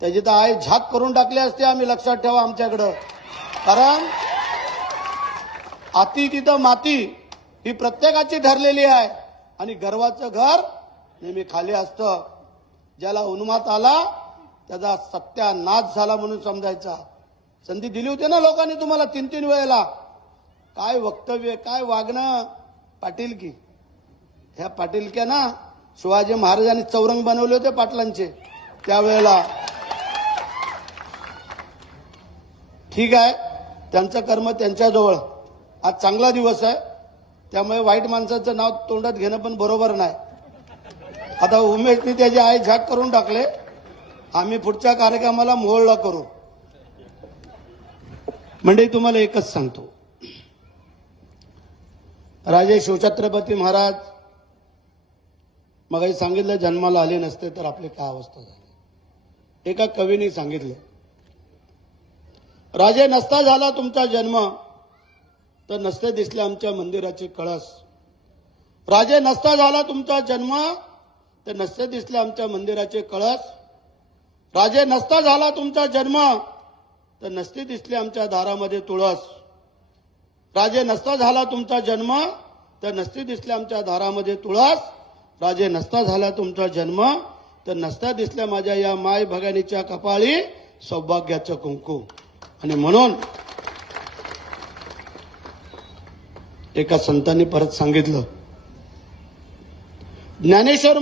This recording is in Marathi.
त्याची तर आई झाक करून टाकली असते आम्ही, लक्षात ठेवा आमच्याकडं. कारण अति तिथं माती ही प्रत्येकाची ठरलेली आहे आणि गर्वाचं घर नेहमी खाली असतं. ज्याला उन्मात आला त्याचा सत्यानाश झाला म्हणून समजायचा. संधी दिली होती ना लोकांनी तुम्हाला 3-3 वेळेला. काय वक्तव्य, काय वागणं. पाटीलकी, ह्या पाटीलक्या ना शिवाजी महाराजांनी चौरंग बनवले होते पाटलांचे त्यावेळेला. ठीक आहे, त्यांचं कर्म त्यांच्याजवळ. आज चांगला दिवस आहे, त्यामुळे वाईट माणसाचं नाव तोंडात घेणं पण बरोबर नाही. आता उमेशने त्याची आई झाक करून टाकले. आम्ही पुढच्या कार्यक्रमाला मोहळा करू. मंडळी, तुम्हाला एकच सांगतो, राजे शिवछत्रपती महाराज मगाही सांगितलं, जन्माला आले नसते तर आपली काय अवस्था झाली. एका कवीने सांगितलं, राजे नसता झाला तुमचा जन्म तर नसते दिसले आमच्या मंदिराचे कळस. राजे नसता झाला तुमचा जन्म तर नसते दिसले आमच्या मंदिराचे कळस. राजे नसता झाला तुमचा जन्म तर नसते दिसले आमच्या दारामध्ये तुळस. राजे नसता झाला तुमचा जन्म तर नसते दिसले आमच्या दारामध्ये तुळस. राजे नसता झाला तुमचा जन्म तर नसता दिसल्या माझ्या या माय भगानीच्या कपाळी सौभाग्याचं कुंकू. आणि म्हणून एका संतांनी परत सांगितलं, ज्ञानेश्वर